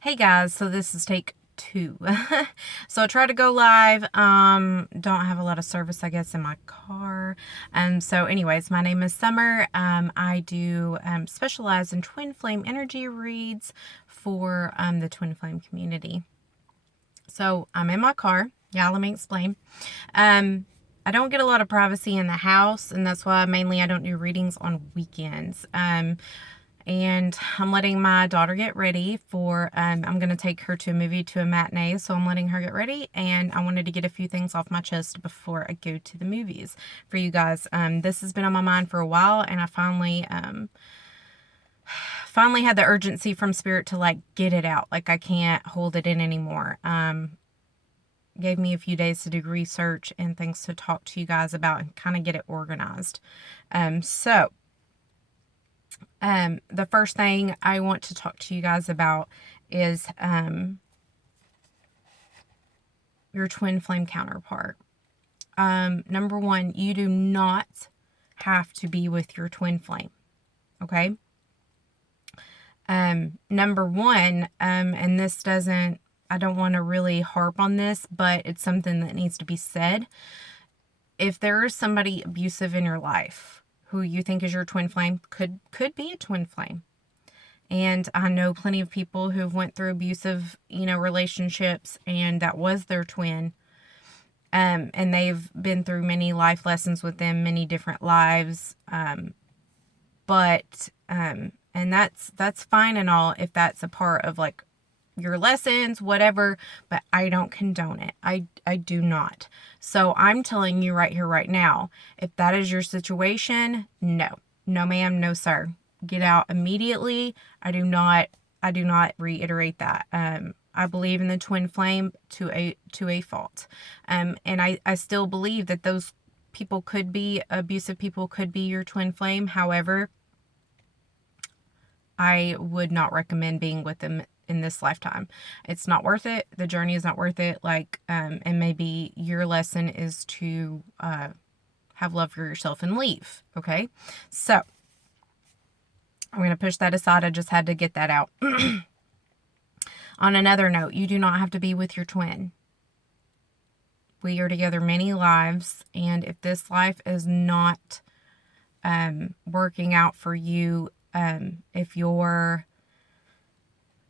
Hey guys, so this is take two. So I tried to go live. Don't have a lot of service, I guess, in my car. So anyways, my name is Summer. I do specialize in twin flame energy reads for the twin flame community. So I'm in my car. Yeah, let me explain. I don't get a lot of privacy in the house, and that's why mainly I don't do readings on weekends. And I'm letting my daughter get ready for, I'm going to take her to a movie, to a matinee, so I'm letting her get ready, and I wanted to get a few things off my chest before I go to the movies for you guys. This has been on my mind for a while, and I finally had the urgency from Spirit to, like, get it out. Like, I can't hold it in anymore. Gave me a few days to do research and things to talk to you guys about and kind of get it organized. The first thing I want to talk to you guys about is your twin flame counterpart. Number one, you do not have to be with your twin flame. Okay? Number one, and this doesn't, I don't want to really harp on this, but it's something that needs to be said. If there is somebody abusive in your life who you think is your twin flame, could be a twin flame. And I know plenty of people who've went through abusive, relationships, and that was their twin. And they've been through many life lessons with them, many different lives. And that's fine and all if that's a part of, like, your lessons, whatever, but I don't condone it. I do not. So I'm telling you right here, right now, if that is your situation, no ma'am, no sir, get out immediately. I do not reiterate that. I believe in the twin flame to a fault. And I still believe that those people could be abusive, people could be your twin flame. However, I would not recommend being with them in this lifetime. It's not worth it. The journey is not worth it. And maybe your lesson is to have love for yourself and leave. Okay? So, I'm going to push that aside. I just had to get that out. On another note, you do not have to be with your twin. We are together many lives, and if this life is not working out for you, if your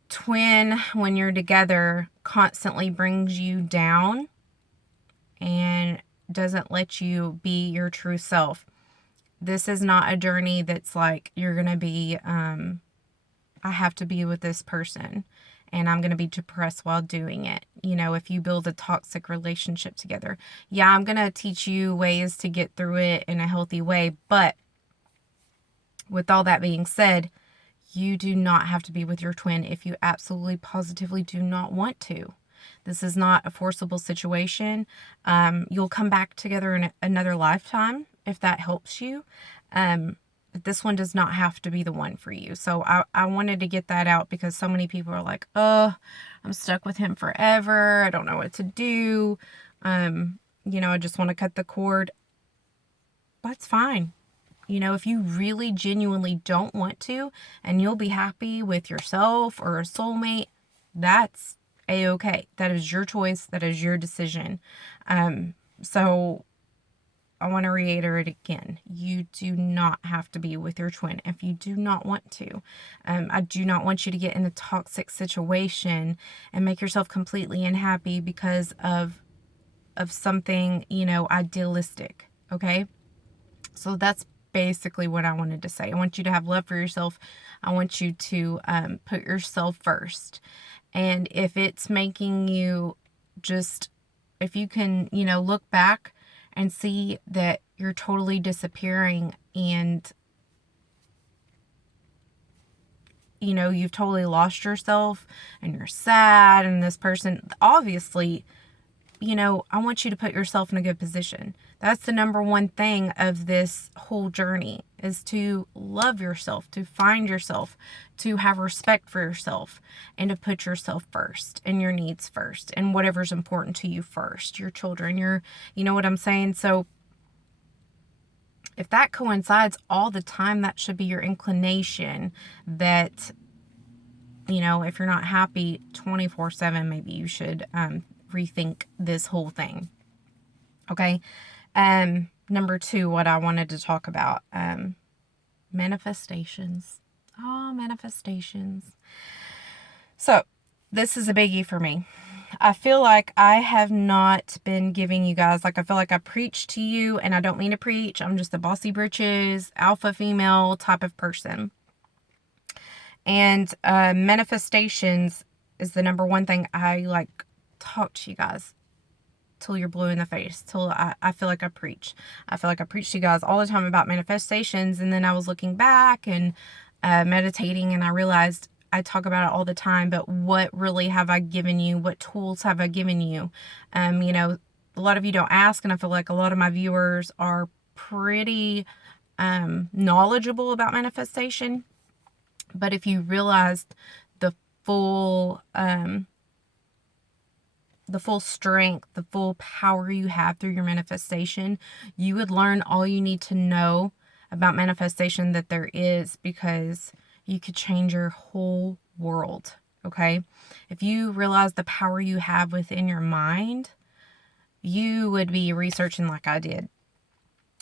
twin, when you're together, constantly brings you down and doesn't let you be your true self, this is not a journey that's like you're going to be, I have to be with this person and I'm going to be depressed while doing it. If you build a toxic relationship together, yeah, I'm going to teach you ways to get through it in a healthy way. But with all that being said, you do not have to be with your twin if you absolutely positively do not want to. This is not a forcible situation. You'll come back together in another lifetime if that helps you. But this one does not have to be the one for you. So I wanted to get that out because so many people are like, oh, I'm stuck with him forever. I don't know what to do. I just want to cut the cord. That's fine. If you really genuinely don't want to and you'll be happy with yourself or a soulmate, that's a-okay. That is your choice. That is your decision. So I want to reiterate again. You do not have to be with your twin if you do not want to. I do not want you to get in a toxic situation and make yourself completely unhappy because of something, idealistic. Okay? So that's basically what I wanted to say. I want you to have love for yourself. I want you to put yourself first. And if it's making you if you can, look back and see that you're totally disappearing and, you've totally lost yourself and you're sad and this person, obviously, I want you to put yourself in a good position. That's the number one thing of this whole journey is to love yourself, to find yourself, to have respect for yourself, and to put yourself first and your needs first and whatever's important to you first, your children, you know what I'm saying? So if that coincides all the time, that should be your inclination that if you're not happy 24/7, maybe you should rethink this whole thing. Okay. Number 2, what I wanted to talk about, manifestations. Oh, manifestations. So this is a biggie for me. I feel like I have not been giving you guys, I feel like I preach to you, and I don't mean to preach. I'm just a bossy britches, alpha female type of person. And manifestations is the number one thing I talk to you guys till you're blue in the face, till I feel like I preach. I feel like I preach to you guys all the time about manifestations, and then I was looking back and meditating, and I realized I talk about it all the time, but what really have I given you? What tools have I given you? A lot of you don't ask, and I feel like a lot of my viewers are pretty knowledgeable about manifestation. But if you realized the full strength, the full power you have through your manifestation, you would learn all you need to know about manifestation that there is, because you could change your whole world. Okay? If you realize the power you have within your mind, you would be researching like I did.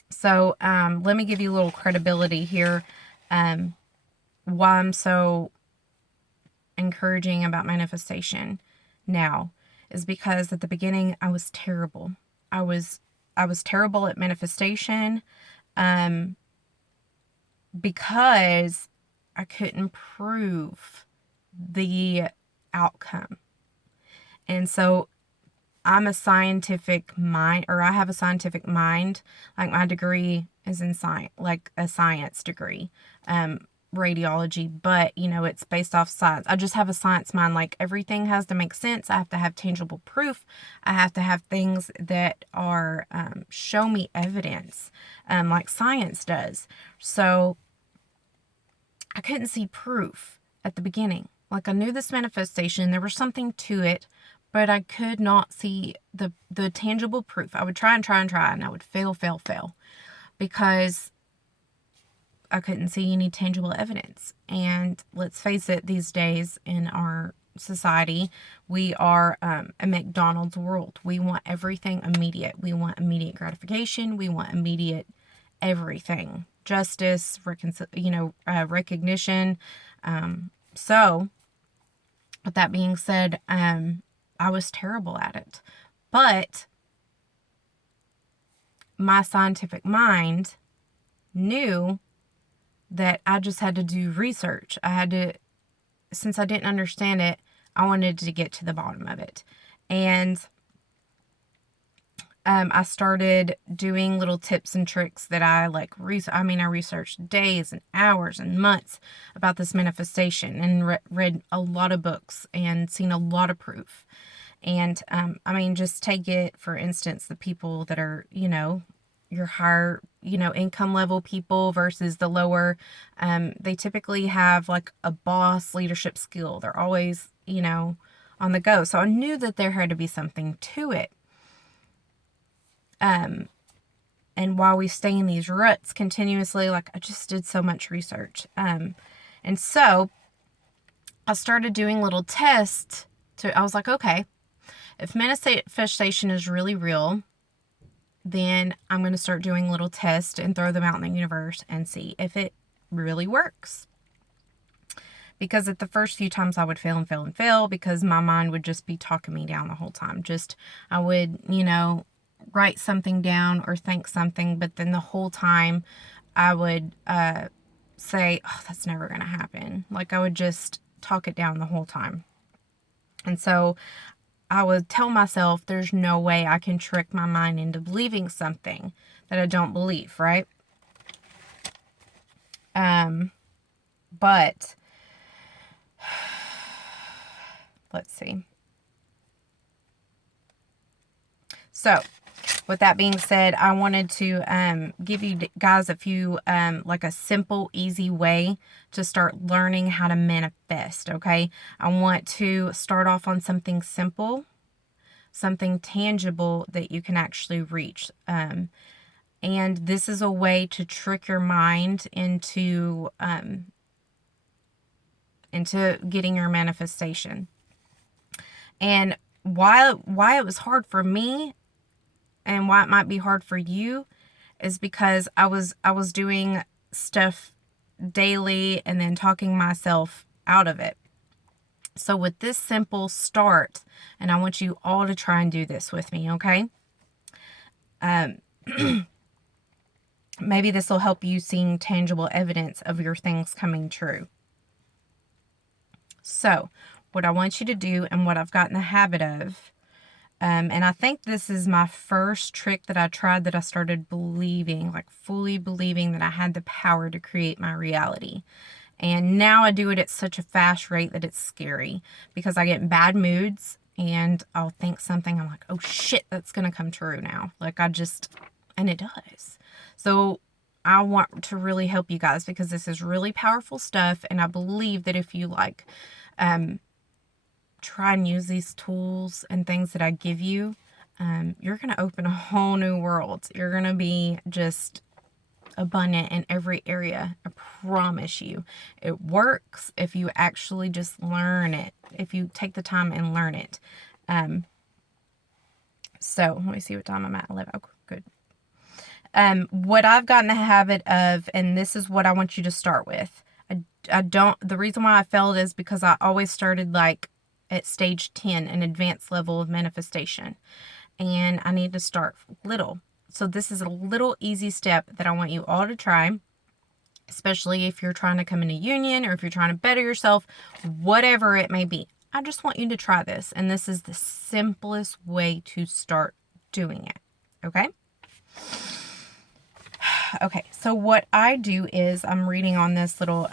So let me give you a little credibility here. Why I'm so encouraging about manifestation now is because at the beginning I was terrible. I was terrible at manifestation because I couldn't prove the outcome. And so I'm a scientific mind, or I have a scientific mind. Like, my degree is in science, like a science degree, radiology, but it's based off science. I just have a science mind. Like, everything has to make sense. I have to have tangible proof. I have to have things that are show me evidence, like science does. So I couldn't see proof at the beginning. Like, I knew this manifestation, there was something to it, but I could not see the tangible proof. I would try, and I would fail, because I couldn't see any tangible evidence. And let's face it, these days in our society, we are a McDonald's world. We want everything immediate. We want immediate gratification. We want immediate everything. Justice, recognition. So, with that being said, I was terrible at it. But my scientific mind knew that I just had to do research. Since I didn't understand it, I wanted to get to the bottom of it. And I started doing little tips and tricks that I researched days and hours and months about this manifestation, and read a lot of books and seen a lot of proof. And just take it, for instance, the people that are, your higher, income level people versus the lower, they typically have like a boss leadership skill. They're always, on the go. So I knew that there had to be something to it. And while we stay in these ruts continuously, I just did so much research. And so I started doing little tests I was like, okay, if manifestation is really real, then I'm going to start doing little tests and throw them out in the universe and see if it really works. Because at the first few times I would fail because my mind would just be talking me down the whole time. I would, write something down or think something, but then the whole time I would say, oh, that's never going to happen. I would just talk it down the whole time. And so I would tell myself there's no way I can trick my mind into believing something that I don't believe, right? But let's see. So, with that being said, I wanted to give you guys a few, a simple, easy way to start learning how to manifest, okay? I want to start off on something simple, something tangible that you can actually reach. And this is a way to trick your mind into into getting your manifestation. And why it was hard for me and why it might be hard for you is because I was doing stuff daily and then talking myself out of it. So with this simple start, and I want you all to try and do this with me, okay? Maybe this will help you seeing tangible evidence of your things coming true. So what I want you to do, and what I've got in the habit of, and I think this is my first trick that I tried, that I started believing, like fully believing that I had the power to create my reality. And now I do it at such a fast rate that it's scary, because I get in bad moods and I'll think something. I'm like, oh shit, that's going to come true now. Like and it does. So I want to really help you guys, because this is really powerful stuff. And I believe that if you try and use these tools and things that I give you, you're going to open a whole new world. You're going to be just abundant in every area. I promise you. It works if you actually just learn it, if you take the time and learn it. So let me see what time I'm at. 11. Oh, good. What I've gotten the habit of, and this is what I want you to start with. The reason why I failed is because I always started like at stage 10, an advanced level of manifestation. And I need to start little. So this is a little easy step that I want you all to try, especially if you're trying to come in a union or if you're trying to better yourself, whatever it may be. I just want you to try this. And this is the simplest way to start doing it. Okay? Okay, so what I do is I'm reading on this little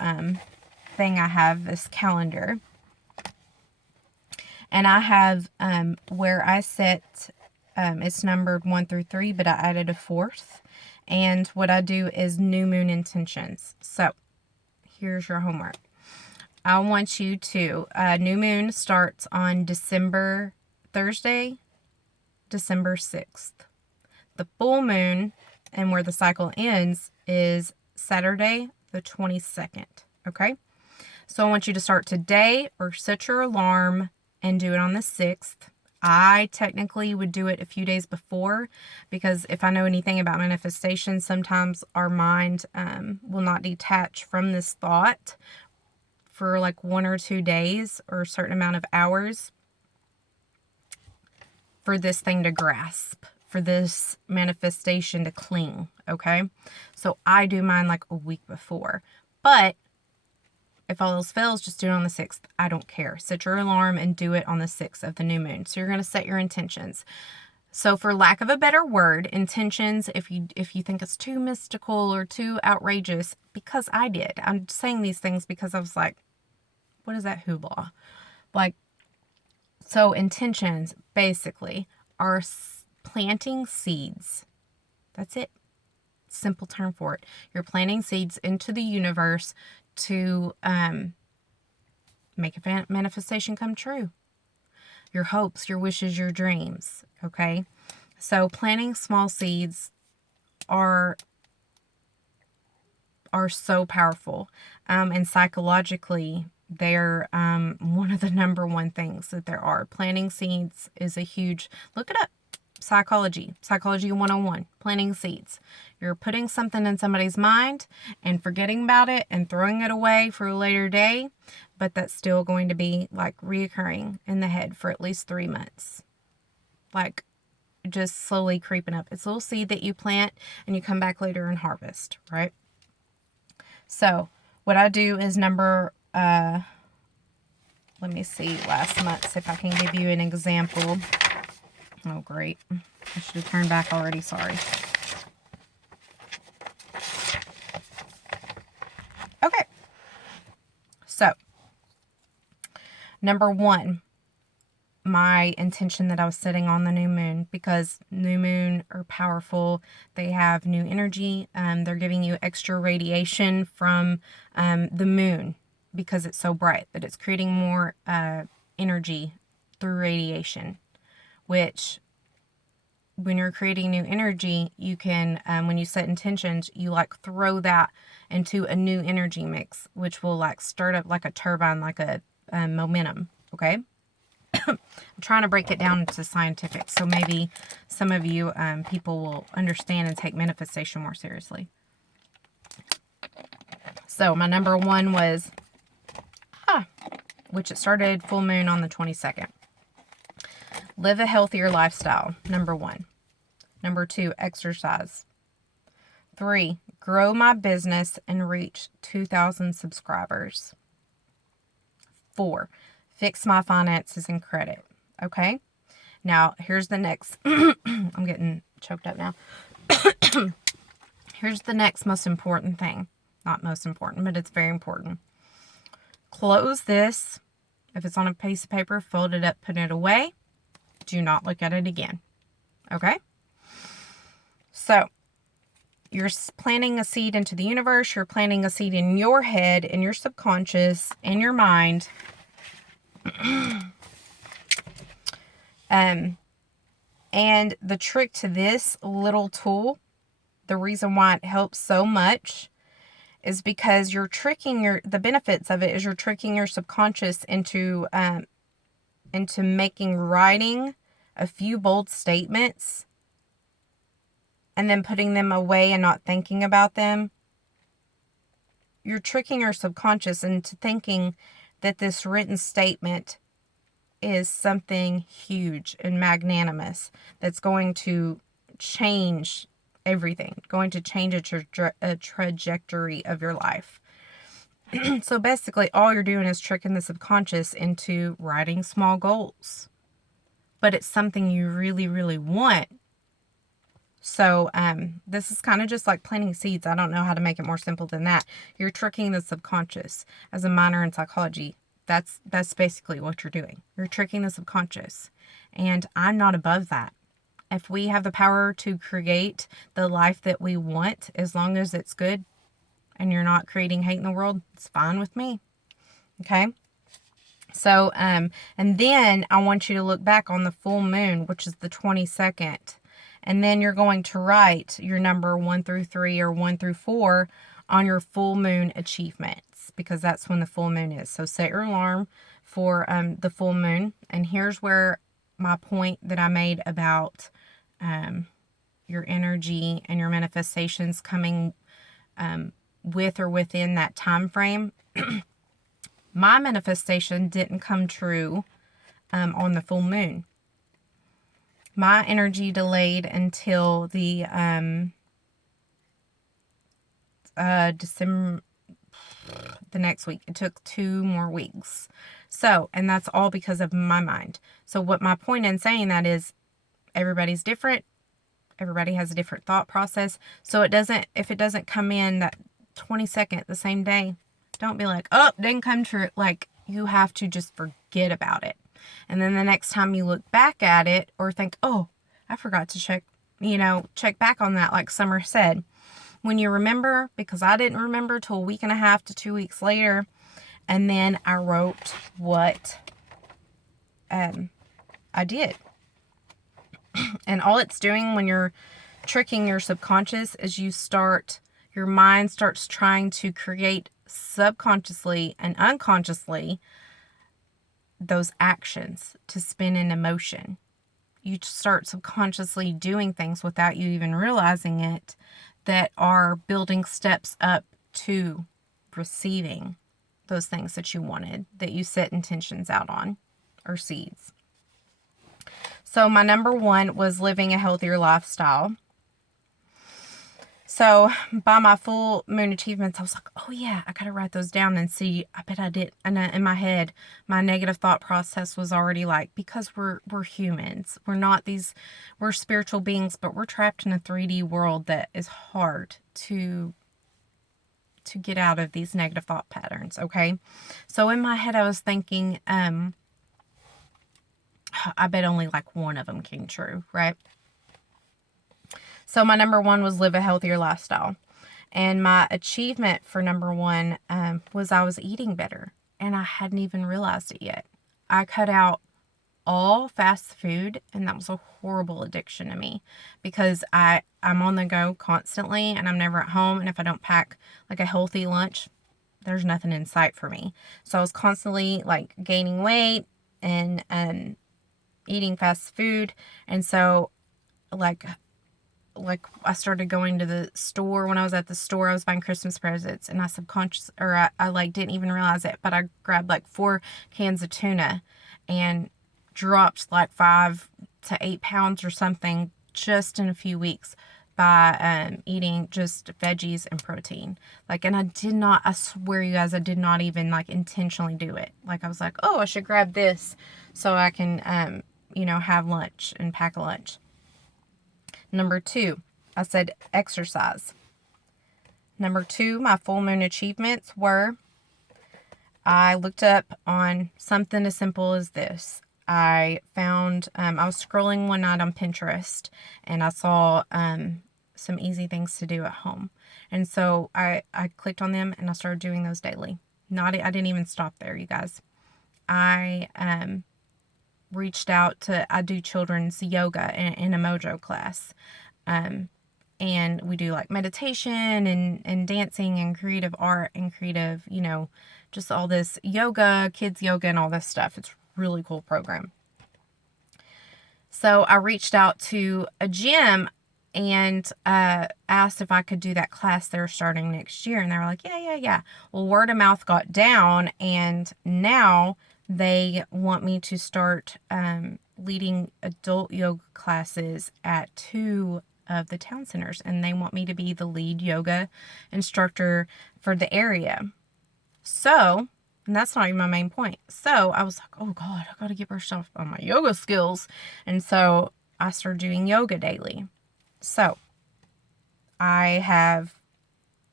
thing I have, this calendar. And I have where I set, it's numbered 1 through 3, but I added a 4th. And what I do is new moon intentions. So here's your homework. I want you to, new moon starts on Thursday, December 6th. The full moon, and where the cycle ends, is Saturday, the 22nd. Okay? So I want you to start today, or set your alarm and do it on the 6th. I technically would do it a few days before, because if I know anything about manifestation, sometimes our mind will not detach from this thought for like 1 or 2 days or a certain amount of hours for this thing to grasp, for this manifestation to cling, okay? So I do mine like a week before. But if all else fails, just do it on the 6th. I don't care. Set your alarm and do it on the 6th of the new moon. So you're going to set your intentions. So for lack of a better word, intentions, if you think it's too mystical or too outrageous, because I did. I'm saying these things because I was like, what is that hoopla? Like, so intentions basically are planting seeds. That's it. Simple term for it. You're planting seeds into the universe to make a manifestation come true. Your hopes, your wishes, your dreams. Okay? So planting small seeds are so powerful. And psychologically, they're one of the number one things that there are. Planting seeds is a huge, look it up. Psychology 101, planting seeds. You're putting something in somebody's mind and forgetting about it and throwing it away for a later day, but that's still going to be like reoccurring in the head for at least 3 months. Like just slowly creeping up. It's a little seed that you plant and you come back later and harvest, right? So what I do is let me see last month's, if I can give you an example. Oh, great. I should have turned back already. Sorry. Okay. So, number 1, my intention that I was setting on the new moon, because new moon are powerful. They have new energy. They're giving you extra radiation from the moon because it's so bright, that it's creating more energy through radiation, which when you're creating new energy, you can, when you set intentions, you like throw that into a new energy mix, which will like start up like a turbine, like a momentum. Okay. I'm trying to break it down into scientific, so maybe some of you people will understand and take manifestation more seriously. So my number one was, which it started full moon on the 22nd. Live a healthier lifestyle, number one. Number two, exercise. 3, grow my business and reach 2,000 subscribers. 4, fix my finances and credit. Okay? Now, here's the next. I'm getting choked up now. Here's the next most important thing. Not most important, but it's very important. Close this. If it's on a piece of paper, fold it up, put it away. Do not look at it again. Okay? So, you're planting a seed into the universe. You're planting a seed in your head, in your subconscious, in your mind. And the trick to this little tool, the reason why it helps so much, is because you're tricking the benefits of it is you're tricking your subconscious into writing a few bold statements and then putting them away and not thinking about them. You're tricking your subconscious into thinking that this written statement is something huge and magnanimous that's going to change everything, going to change a trajectory of your life. So basically, all you're doing is tricking the subconscious into writing small goals. But it's something you really, really want. So this is kind of just like planting seeds. I don't know how to make it more simple than that. You're tricking the subconscious. As a minor in psychology, that's basically what you're doing. You're tricking the subconscious. And I'm not above that. If we have the power to create the life that we want, as long as it's good and you're not creating hate in the world, it's fine with me. Okay? So, and then I want you to look back on the full moon, which is the 22nd. And then you're going to write your number 1 through 3 or 1 through 4 on your full moon achievements, because that's when the full moon is. So set your alarm for the full moon. And here's where my point that I made about your energy and your manifestations coming with or within that time frame. My manifestation didn't come true on the full moon. My energy delayed until the December, the next week. It took 2 more weeks. So, and that's all because of my mind. So what my point in saying that is everybody's different. Everybody has a different thought process. So if it doesn't come in that 22nd, the same day, don't be like, oh, didn't come true. Like, you have to just forget about it. And then the next time you look back at it or think, oh, I forgot to check back on that, like Summer said. When you remember, because I didn't remember till a week and a half to 2 weeks later, and then I wrote what I did. And all it's doing when you're tricking your subconscious is your mind starts trying to create subconsciously and unconsciously those actions to spin in emotion. You start subconsciously doing things without you even realizing it that are building steps up to receiving those things that you wanted, that you set intentions out on, or seeds. So my number 1 was living a healthier lifestyle. So by my full moon achievements, I was like, oh yeah, I got to write those down and see. I bet I did. And in my head, my negative thought process was already like, because we're humans. We're spiritual beings, but we're trapped in a 3D world that is hard to get out of these negative thought patterns. Okay. So in my head, I was thinking, I bet only like one of them came true, right? So my number 1 was live a healthier lifestyle. And my achievement for number 1 was I was eating better. And I hadn't even realized it yet. I cut out all fast food, and that was a horrible addiction to me because I'm on the go constantly and I'm never at home, and if I don't pack like a healthy lunch, there's nothing in sight for me. So I was constantly like gaining weight and eating fast food, and so like I started going to the store. When I was at the store, I was buying Christmas presents, and I like didn't even realize it, but I grabbed like 4 cans of tuna and dropped like 5 to 8 pounds or something just in a few weeks by eating just veggies and protein. Like, and I swear you guys, I did not even like intentionally do it. Like, I was like, oh, I should grab this so I can, have lunch and pack a lunch. Number 2, I said exercise. Number 2, my full moon achievements were, I looked up on something as simple as this. I found, I was scrolling one night on Pinterest, and I saw some easy things to do at home. And so I clicked on them, and I started doing those daily. I didn't even stop there, you guys. I reached out to, I do children's yoga in a Mojo class. And we do like meditation and dancing and creative art and creative, just all this yoga, kids yoga and all this stuff. It's a really cool program. So I reached out to a gym and asked if I could do that class they're starting next year. And they were like, yeah. Well, word of mouth got down, and now they want me to start leading adult yoga classes at 2 of the town centers, and they want me to be the lead yoga instructor for the area. So, and that's not even my main point. So I was like, oh God, I got to get brushed up on my yoga skills. And so I started doing yoga daily. So I have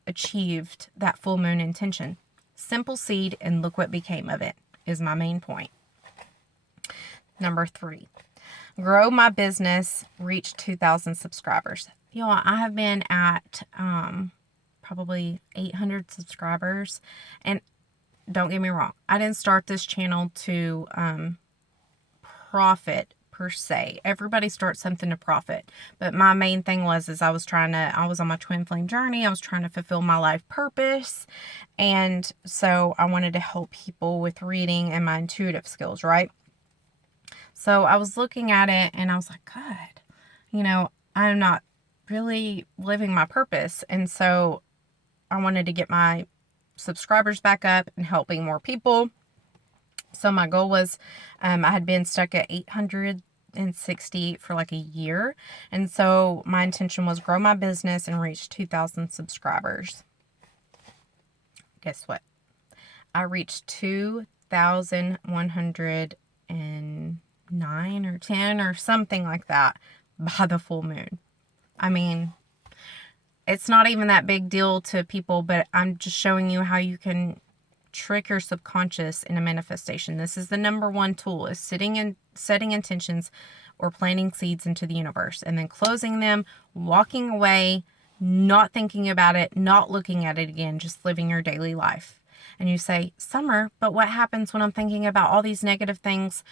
achieved that full moon intention. Simple seed, and look what became of it, is my main point. Number 3, grow my business, reach 2,000 subscribers. I have been at probably 800 subscribers, and don't get me wrong, I didn't start this channel to profit per se. Everybody starts something to profit, but my main thing was I was on my twin flame journey. I was trying to fulfill my life purpose, and so I wanted to help people with reading and my intuitive skills, right? So I was looking at it and I was like, God, I'm not really living my purpose. And so I wanted to get my subscribers back up and helping more people. So my goal was, I had been stuck at 860 for like a year. And so my intention was grow my business and reach 2,000 subscribers. Guess what? I reached 2,109 or 10 or something like that by the full moon. I mean, it's not even that big deal to people, but I'm just showing you how you can trick your subconscious in a manifestation. This is the number 1 tool, is setting intentions or planting seeds into the universe and then closing them, walking away, not thinking about it, not looking at it again, just living your daily life. And you say, Summer, but what happens when I'm thinking about all these negative things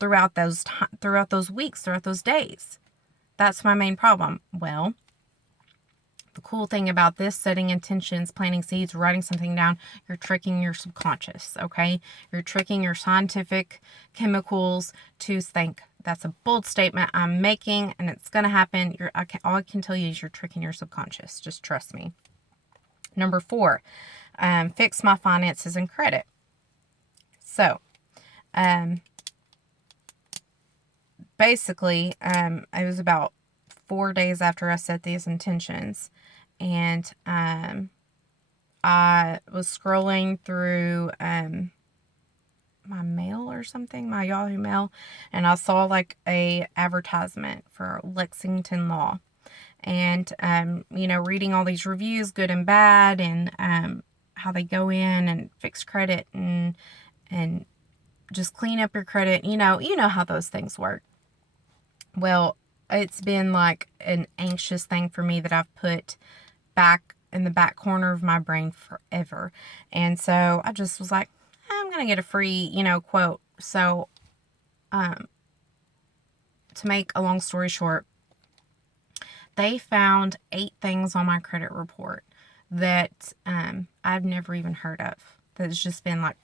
throughout those weeks, throughout those days? That's my main problem. Well, the cool thing about this, setting intentions, planting seeds, writing something down, you're tricking your subconscious, okay? You're tricking your scientific chemicals to think, that's a bold statement I'm making and it's going to happen. All I can tell you is you're tricking your subconscious. Just trust me. Number 4, fix my finances and credit. So, basically, it was about 4 days after I set these intentions, and I was scrolling through my mail or something, my Yahoo mail, and I saw like a advertisement for Lexington Law, and reading all these reviews, good and bad, and how they go in and fix credit and just clean up your credit. You know how those things work. Well, it's been like an anxious thing for me that I've put back in the back corner of my brain forever. And so I just was like, I'm going to get a free, quote. So to make a long story short, they found 8 things on my credit report that I've never even heard of. That's just been like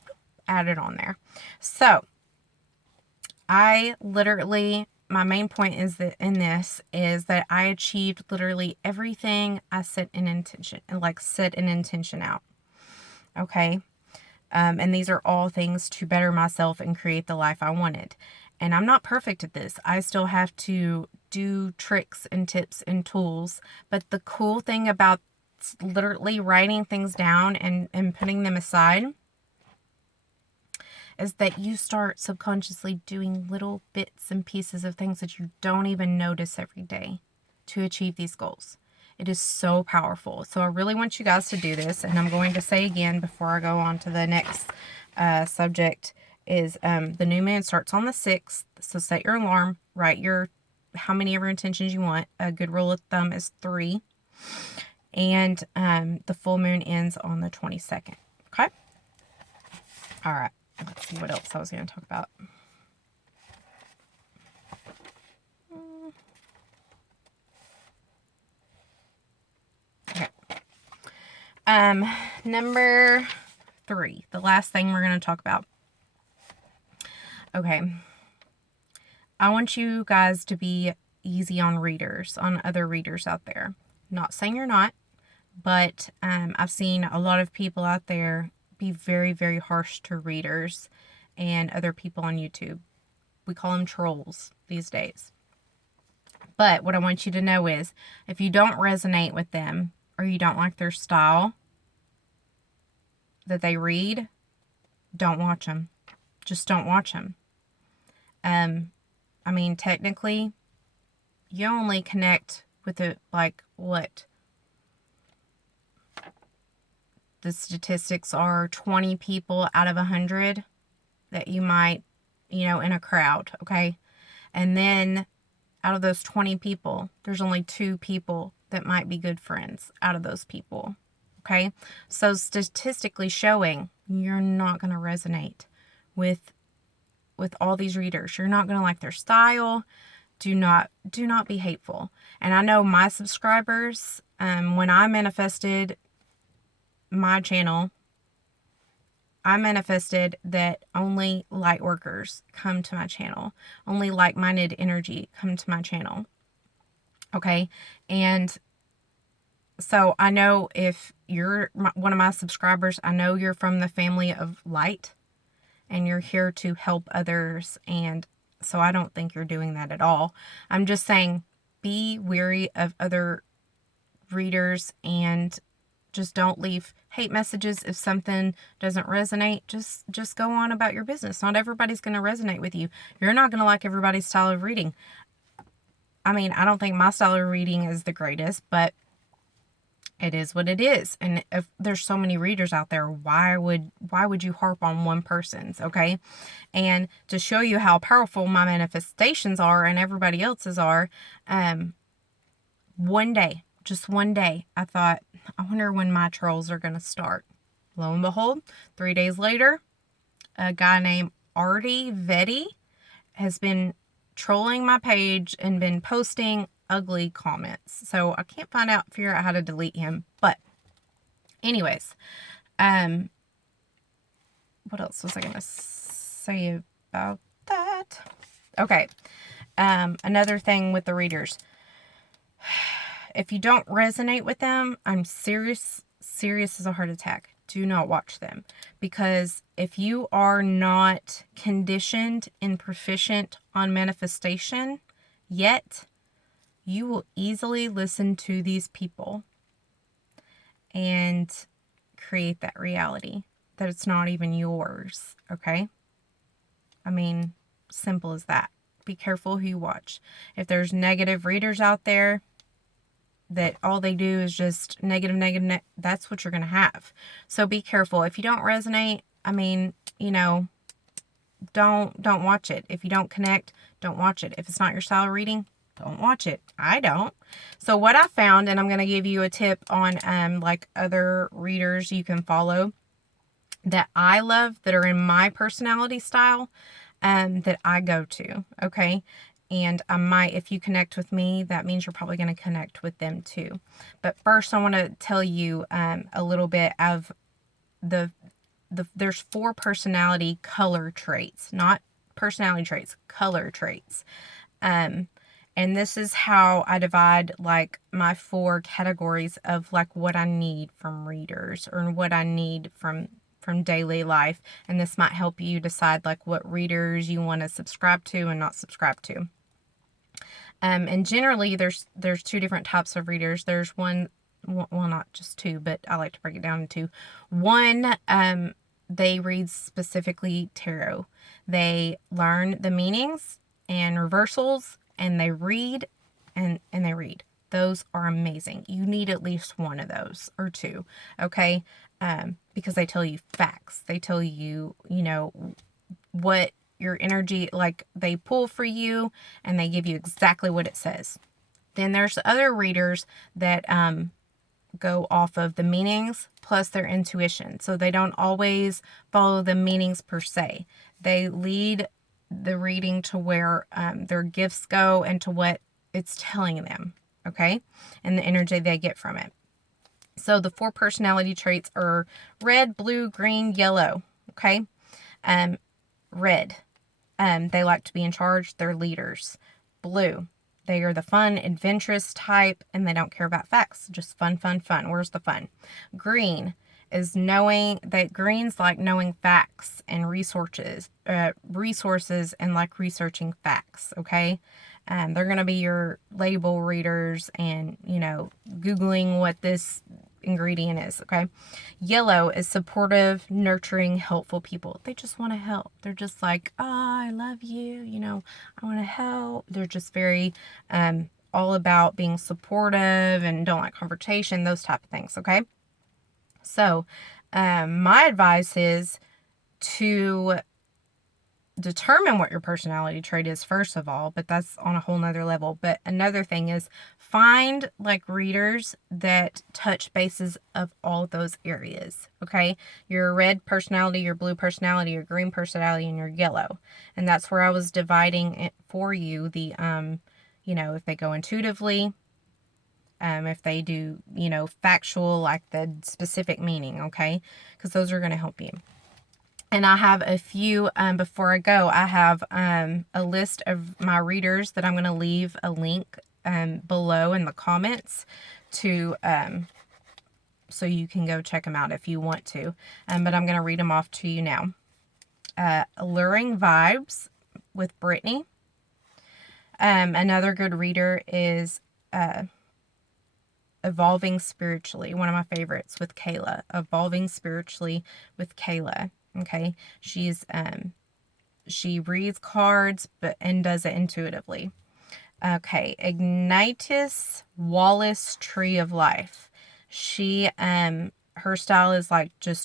added on there. So I literally, my main point is that in this is that I achieved literally everything I set an intention out. Okay. And these are all things to better myself and create the life I wanted. And I'm not perfect at this. I still have to do tricks and tips and tools. But the cool thing about literally writing things down and putting them aside is that you start subconsciously doing little bits and pieces of things that you don't even notice every day to achieve these goals. It is so powerful. So I really want you guys to do this. And I'm going to say again before I go on to the next subject is the new moon starts on the 6th. So set your alarm, write how many of your intentions you want. A good rule of thumb is 3. And the full moon ends on the 22nd. Okay? All right. Let's see what else I was going to talk about. Okay. Number 3, the last thing we're going to talk about. Okay. I want you guys to be easy on readers, on other readers out there. Not saying you're not, but I've seen a lot of people out there be very, very harsh to readers and other people on YouTube. We call them trolls these days. But what I want you to know is if you don't resonate with them or you don't like their style that they read, don't watch them. Just don't watch them. I mean, technically, you only connect with it like what? The statistics are 20 people out of 100 that you might, in a crowd, okay? And then out of those 20 people, there's only 2 people that might be good friends out of those people, okay? So statistically showing, you're not going to resonate with all these readers. You're not going to like their style. Do not be hateful. And I know my subscribers, when I manifested my channel, I manifested that only light workers come to my channel. Only like-minded energy come to my channel. Okay? And so I know if you're one of my subscribers, I know you're from the family of light and you're here to help others. And so I don't think you're doing that at all. I'm just saying be wary of other readers and just don't leave hate messages if something doesn't resonate. Just go on about your business. Not everybody's going to resonate with you. You're not going to like everybody's style of reading. I mean, I don't think my style of reading is the greatest, but it is what it is. And if there's so many readers out there, why would you harp on one person's, okay? And to show you how powerful my manifestations are and everybody else's are, one day, just one day, I thought, I wonder when my trolls are going to start. Lo and behold, 3 days later, a guy named Artie Vetti has been trolling my page and been posting ugly comments. So I can't figure out how to delete him. But anyways, what else was I going to say about that? Okay. Another thing with the readers. If you don't resonate with them, I'm serious as a heart attack. Do not watch them. Because if you are not conditioned and proficient on manifestation yet, you will easily listen to these people and create that reality that it's not even yours, okay? I mean, simple as that. Be careful who you watch. If there's negative readers out there that all they do is just negative, that's what you're going to have. So be careful. If you don't resonate, I mean, don't watch it. If you don't connect, don't watch it. If it's not your style of reading, don't watch it. I don't. So what I found, and I'm going to give you a tip on like other readers you can follow that I love that are in my personality style. that I go to, okay? And I might, if you connect with me, that means you're probably going to connect with them too. But first, I want to tell you a little bit of there's 4 personality color traits, not personality traits, color traits. And this is how I divide like my 4 categories of like what I need from readers or what I need from daily life. And this might help you decide like what readers you want to subscribe to and not subscribe to. And generally there's 2 different types of readers. There's one, well, not just 2, but I like to break it down into 1. They read specifically tarot. They learn the meanings and reversals, and they read and they read. Those are amazing. You need at least 1 of those or 2, okay? Because they tell you facts. They tell you, what your energy, like they pull for you, and they give you exactly what it says. Then there's other readers that go off of the meanings plus their intuition. So they don't always follow the meanings per se. They lead the reading to where their gifts go and to what it's telling them, okay? And the energy they get from it. So the 4 personality traits are red, blue, green, yellow, okay? Red, they like to be in charge. They're leaders. Blue, they are the fun, adventurous type, and they don't care about facts. Just fun, fun, fun. Where's the fun? Green is green's like knowing facts and resources and like researching facts, okay? They're going to be your label readers and, Googling what this ingredient is, okay? Yellow is supportive, nurturing, helpful people. They just want to help. They're just like, oh, I love you, I want to help. They're just very all about being supportive and don't like confrontation, those type of things, okay? So my advice is to determine what your personality trait is first of all, but that's on a whole nother level. But another thing is find like readers that touch bases of all those areas, okay? Your red personality, your blue personality, your green personality, and your yellow. And that's where I was dividing it for you, the if they go intuitively, if they do, factual, like the specific meaning, okay? Because those are going to help you. And I have a few, before I go, I have a list of my readers that I'm going to leave a link below in the comments to, so you can go check them out if you want to. But I'm going to read them off to you now. Alluring Vibes with Brittany. Another good reader is Evolving Spiritually, one of my favorites, with Kayla. Evolving Spiritually with Kayla. Okay, she reads cards and does it intuitively. Okay, Ignitus Wallace, Tree of Life. She her style is like just